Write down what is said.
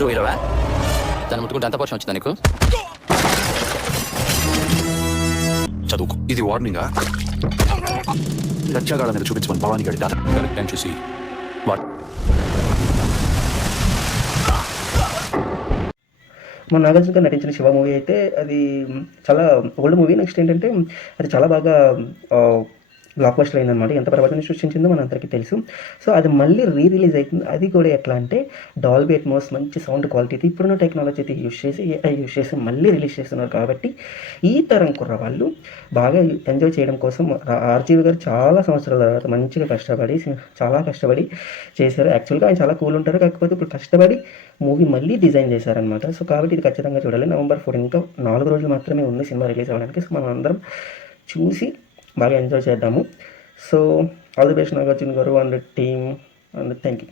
నువ్వు హీరోవా? దాన్ని ముట్టుకుంటే ఎంత పర్సన్ వచ్చిందా నీకు? చదువుకు. ఇది వార్నింగా? లచ్చగాళ్ళ మీద చూపించమని భవానీ గడి దాదా కరెక్ట్ టైం చూసి మన నాగార్జున గారు నటించిన శివ మూవీ అయితే అది చాలా ఓల్డ్ మూవీ. నెక్స్ట్ ఏంటంటే అది చాలా బాగా బ్లాక్ బస్టర్ అయిందనమాట. ఎంత ప్రభావాన్ని సృష్టించిందో మన అందరికీ తెలుసు. సో అది మళ్ళీ రిలీజ్ అవుతుంది. అది కూడా ఎట్లా అంటే డాల్బీ అట్మాస్ మంచి సౌండ్ క్వాలిటీ ఇప్పుడున్న టెక్నాలజీ అయితే యూస్ చేసి ఏఐ యూస్ చేసి మళ్ళీ రిలీజ్ చేస్తున్నారు. కాబట్టి ఈ తరం కుర్రవాళ్ళు బాగా ఎంజాయ్ చేయడం కోసం ఆర్జీవి గారు చాలా సంవత్సరాల తర్వాత మంచిగా చాలా కష్టపడి చేశారు. యాక్చువల్గా ఆయన చాలా కూల్ ఉంటారు, కాకపోతే ఇప్పుడు కష్టపడి మూవీ మళ్ళీ డిజైన్ చేశారనమాట. సో కాబట్టి ఇది ఖచ్చితంగా చూడాలి. November 4 ఇంకా 4 రోజులు మాత్రమే ఉంది సినిమా రిలీజ్ అవ్వడానికి. సో మనం అందరం చూసి బాగా ఎంజాయ్ చేద్దాము. So all the best Nagarjuna గారు and team and thank you.